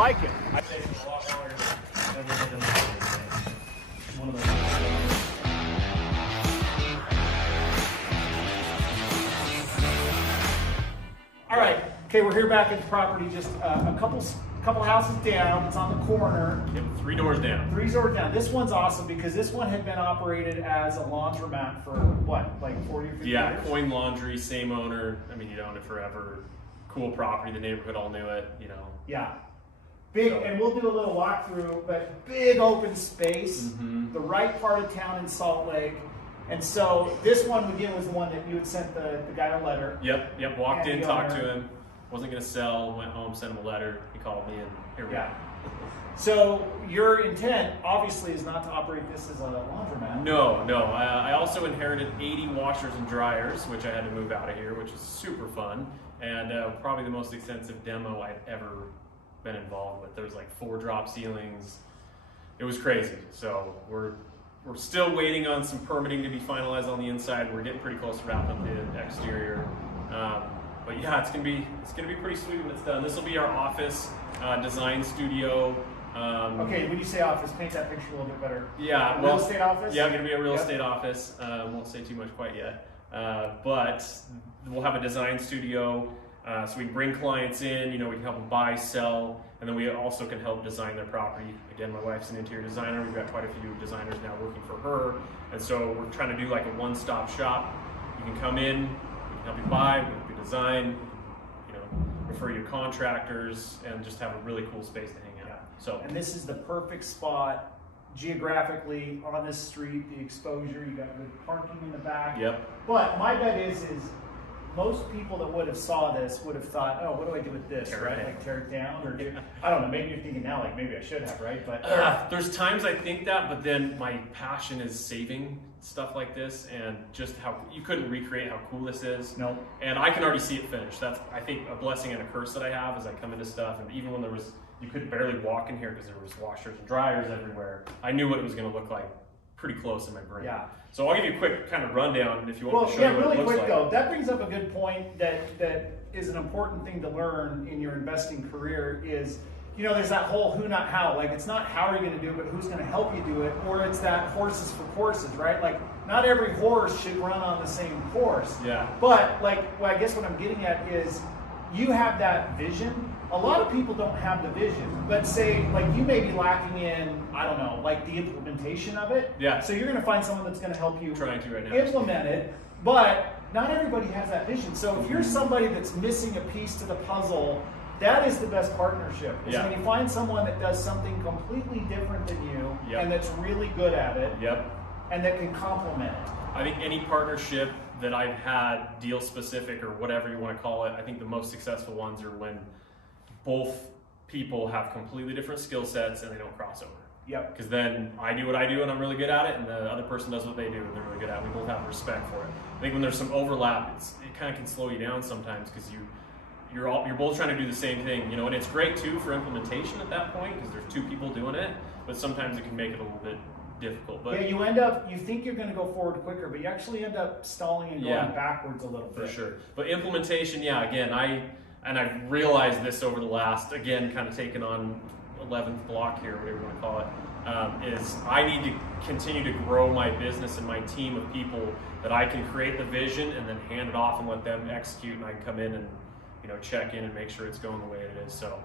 like it. I think it's a lot longer than one of those. All right. Okay, we're here back at the property, just a couple houses down. It's on the corner. Yep, 3 doors down. 3 doors down. This one's awesome because this one had been operated as a laundromat for what, like 40 or 50 years? Yeah, Coin Laundry, same owner. I mean, he'd owned it forever. Cool property. The neighborhood all knew it. You know. Yeah. Big, and we'll do a little walkthrough, but big open space, the right part of town in Salt Lake. And so this one, again, was the one that you had sent the guy a letter. Yep. Walked And in, the talked owner. to him. Wasn't going to sell. Went home, sent him a letter. He called me, and here we are. So your intent, obviously, is not to operate this as a laundromat. No. I also inherited 80 washers and dryers, which I had to move out of here, which is super fun. And probably the most extensive demo I've ever been involved with. There was like 4 drop ceilings. It was crazy. So we're still waiting on some permitting to be finalized on the inside. We're getting pretty close to wrapping up the exterior. But yeah, it's gonna be pretty sweet when it's done. This will be our office design studio. Okay, when you say office, paint that picture a little bit better. Yeah, real estate office. Yeah, gonna be a real estate office. Won't say too much quite yet, but we'll have a design studio. So we can bring clients in, we can help them buy, sell, and then we also can help design their property. Again, my wife's an interior designer. We've got quite a few designers now working for her. And so we're trying to do like a one-stop shop. You can come in, we can help you buy, we can help you design, refer you to contractors, and just have a really cool space to hang out. So, and this is the perfect spot geographically on this street, the exposure, you got good parking in the back. Yep. But my bet is most people that would have saw this would have thought, oh, what do I do with this, Tear it right? down. Like tear it down, or I don't know, maybe you're thinking now, like maybe I should have, right? But there's times I think that, but then my passion is saving stuff like this, and just how you couldn't recreate how cool this is. No. And I can already see it finished. That's, I think, a blessing and a curse that I have as I come into stuff. And even when you could barely walk in here because there was washers and dryers everywhere, I knew what it was going to look like pretty close in my brain. Yeah. So I'll give you a quick kind of rundown if you want me to show you what really it looks quick like. though, that brings up a good point that is an important thing to learn in your investing career is, there's that whole who not how. Like, it's not how are you going to do it, but who's going to help you do it, or it's that horses for courses, right? Like, not every horse should run on the same course. Yeah. But I guess what I'm getting at is you have that vision. A lot of people don't have the vision, but say, like, you may be lacking in, I don't know, like the implementation of it. Yeah. So you're going to find someone that's going to help you Trying to right now. implement it, but not everybody has that vision. So if you're somebody that's missing a piece to the puzzle, that is the best partnership. Is Yeah. when you find someone that does something completely different than you Yep. and that's really good at it Yep. and that can complement it. I think any partnership that I've had, deal specific or whatever you want to call it, I think the most successful ones are when both people have completely different skill sets and they don't cross over. Yep. Because then I do what I do and I'm really good at it, and the other person does what they do and they're really good at it. We both have respect for it. I think when there's some overlap, it kind of can slow you down sometimes because you're both trying to do the same thing, and it's great too for implementation at that point because there's 2 people doing it, but sometimes it can make it a little bit difficult. But yeah, you think you're going to go forward quicker, but you actually end up stalling and going backwards a little bit. For sure. But implementation, again, I've realized this over the last, again, kind of taken on 11th block here, whatever you want to call it, is I need to continue to grow my business and my team of people that I can create the vision and then hand it off and let them execute, and I can come in and check in and make sure it's going the way it is. So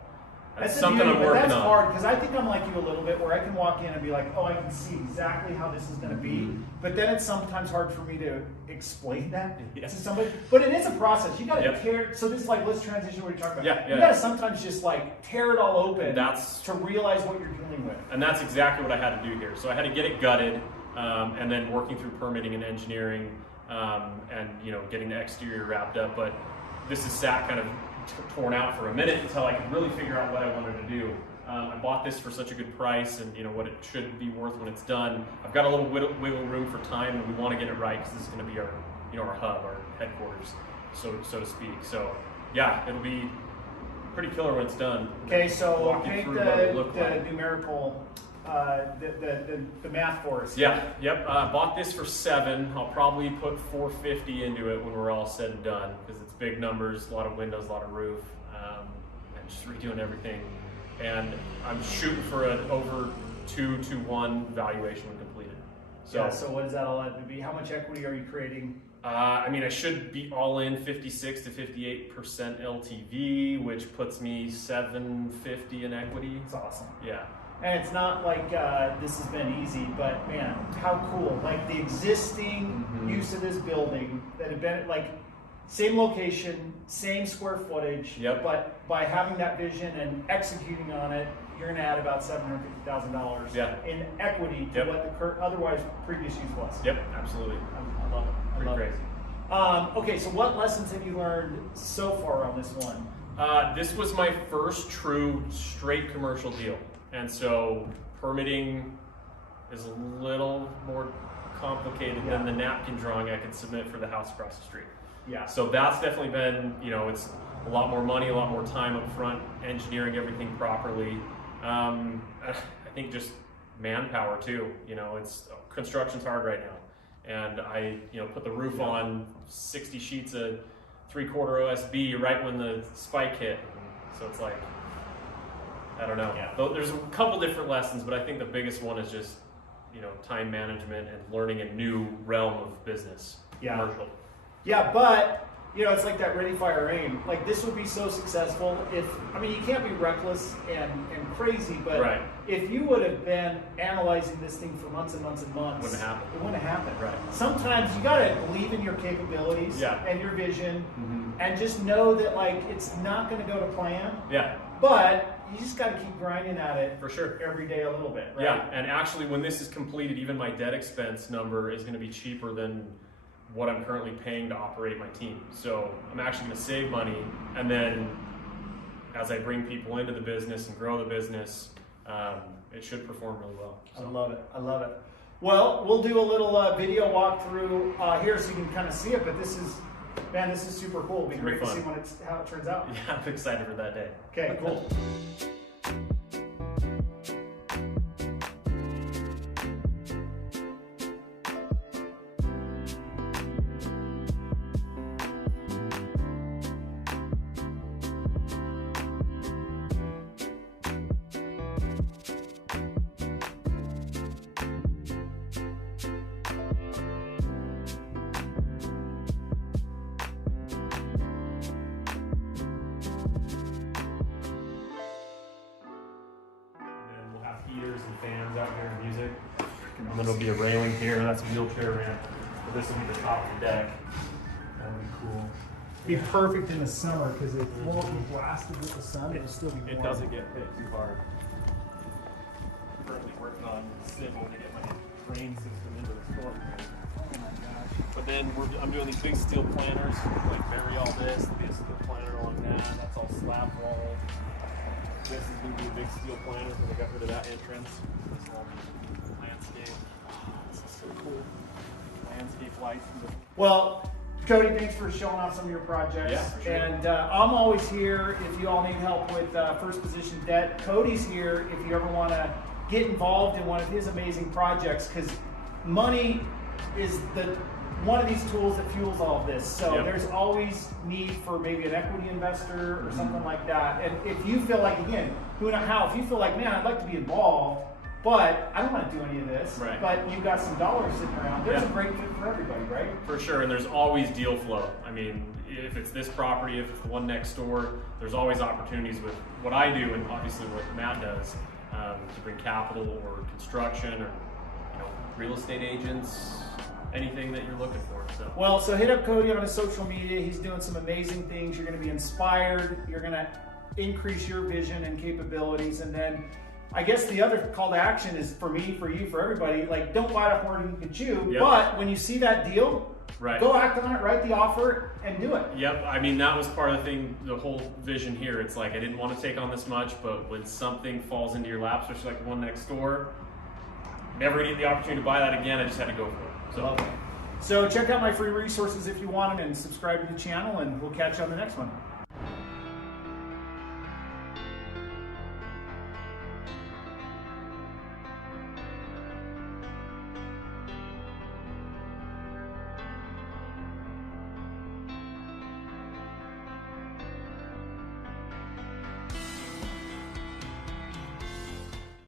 that's something I'm working on. That's hard because I think I'm like you a little bit where I can walk in and be like, oh, I can see exactly how this is going to be. But then it's sometimes hard for me to explain that to somebody. But it is a process. You got to tear. So this is like, let's transition to what you're talking about. You got to sometimes just like tear it all open to realize what you're dealing with. And that's exactly what I had to do here. So I had to get it gutted, and then working through permitting and engineering, and getting the exterior wrapped up. But this is sat kind of torn out for a minute until I could really figure out what I wanted to do. I bought this for such a good price, and what it should be worth when it's done. I've got a little wiggle room for time, and we want to get it right because this is going to be our our hub, our headquarters, so to speak. So yeah, it'll be pretty killer when it's done. Okay, so paint the numerical. The math for us. Yep. Bought this for 7. I'll probably put 450 into it when we're all said and done because it's big numbers, a lot of windows, a lot of roof, and just redoing everything and I'm shooting for an over 2-to-1 valuation when completed. So, yeah, so what does that all have to be? How much equity are you creating? I mean, I should be all in 56 to 58% LTV, which puts me 750 in equity. It's awesome. Yeah. And it's not like this has been easy, but man, how cool. Like the existing use of this building that had been like same location, same square footage, but by having that vision and executing on it, you're going to add about $750,000 in equity to what the otherwise previous use was. Yep, absolutely. I love it. Pretty crazy. Okay, so what lessons have you learned so far on this one? This was my first true straight commercial deal. And so permitting is a little more complicated than the napkin drawing I could submit for the house across the street. Yeah. So that's definitely been, it's a lot more money, a lot more time up front, engineering everything properly. I think just manpower too. Construction's hard right now. And I, put the roof on 60 sheets of 3/4 OSB right when the spike hit. So it's like, I don't know. Yeah. There's a couple different lessons, but I think the biggest one is just, time management and learning a new realm of business, commercial. Yeah, but, it's like that ready, fire, aim. Like this would be so successful if, you can't be reckless and crazy, but if you would have been analyzing this thing for months and months and months, it wouldn't have happened. Right. Sometimes you got to believe in your capabilities and your vision and just know that like it's not going to go to plan. Yeah. But you just got to keep grinding at it for sure every day a little bit. Right? Yeah, and actually when this is completed, even my debt expense number is going to be cheaper than what I'm currently paying to operate my team. So I'm actually going to save money, and then as I bring people into the business and grow the business, it should perform really well. So. I love it. I love it. Well, we'll do a little video walkthrough here so you can kind of see it, but this is super cool. It'll be great to see how it turns out. Yeah, I'm excited for that day. Okay, cool. Heaters and fans out here and music. And then there'll be a railing here, that's a wheelchair ramp. But this will be the top of the deck. That would be cool. Be perfect in the summer because it won't be blasted with the sun. It'll still be warm. It doesn't get hit too hard. I'm currently working on civil to get my drain system into the storm drain. Oh my gosh. But then I'm doing these big steel planters, like bury all this. There'll be a steel planter along that. That's all slab wall. This is going to be a big steel planter because I got rid of that entrance. This will all be landscape. This is so cool. Landscape lights. Well, Cody, thanks for showing off some of your projects. Yeah, for sure. And I'm always here if you all need help with first position debt. Cody's here if you ever want to get involved in one of his amazing projects, because money is one of these tools that fuels all of this. So there's always need for maybe an equity investor or something like that. And if you feel like, again, if you feel like, man, I'd like to be involved, but I don't want to do any of this, but you've got some dollars sitting around, there's a great fit for everybody, right? For sure, and there's always deal flow. I mean, if it's this property, if it's the one next door, there's always opportunities with what I do and obviously what Matt does to bring capital or construction or real estate agents, anything that you're looking for. So hit up Cody on his social media. He's doing some amazing things. You're going to be inspired. You're going to increase your vision and capabilities. And then I guess the other call to action is for me, for you, for everybody, like don't bite off more than you can chew. But when you see that deal, go act on it, write the offer, and do it. Yep, I mean, that was part of the thing, the whole vision here. It's like I didn't want to take on this much, but when something falls into your lap, especially like the one next door, never gonna get the opportunity to buy that again. I just had to go for it. So check out my free resources if you want them, and subscribe to the channel, and we'll catch you on the next one.